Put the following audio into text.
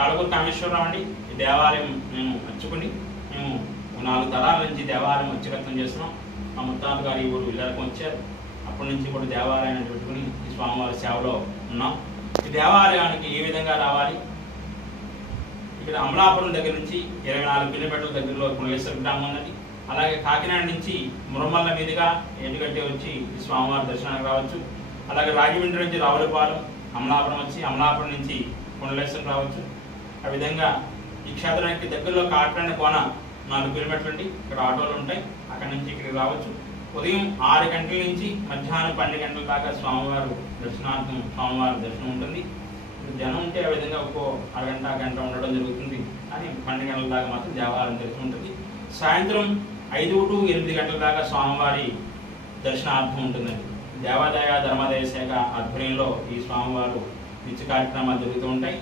కాళకూరు కామేశ్వరరావు అండి. ఈ దేవాలయం మేము వచ్చుకుని మేము 4 తరాల నుంచి దేవాలయం అర్చకత్వం చేస్తున్నాం. మా ముత్తాత గారు ఈ ఊరు ఇళ్ళకు వచ్చారు. అప్పటి నుంచి కూడా దేవాలయాన్ని పెట్టుకుని ఈ స్వామివారి సేవలో ఉన్నాం. ఈ దేవాలయానికి ఏ విధంగా రావాలి? ఇక్కడ అమలాపురం దగ్గర నుంచి 24 కిలోమీటర్ల దగ్గరలో కుండలేశ్వర గ్రామం ఉన్నది. అలాగే కాకినాడ నుంచి మురమల్ల మీదుగా ఏటుగట్టి వచ్చి ఈ స్వామివారి దర్శనానికి రావచ్చు. అలాగే రాజమండ్రి నుంచి రావులపాలెం, అమలాపురం వచ్చి అమలాపురం నుంచి కుండలేశ్వరం రావచ్చు. ఆ విధంగా ఈ క్షేత్రానికి దగ్గరలో కాకినాడ కోన 4 కిలోమీటర్లు ఉండి ఇక్కడ ఆటోలు ఉంటాయి. అక్కడి నుంచి ఇక్కడికి రావచ్చు. ఉదయం 6 గంటల నుంచి మధ్యాహ్నం 12 గంటల దాకా స్వామివారి దర్శనం ఉంటుంది. జనం ఉంటే ఆ విధంగా ఒక్కో అరగంట గంట ఉండడం జరుగుతుంది. కానీ 12 గంటల దాకా మాత్రం దేవాలయం దర్శనం ఉంటుంది. సాయంత్రం 5 to 8 గంటల దాకా స్వామివారి దర్శనార్థం ఉంటుందండి. దేవాదాయ ధర్మాదాయ శాఖ ఆధ్వర్యంలో ఈ స్వామివారు నిత్య కార్యక్రమాలు జరుగుతూ ఉంటాయి.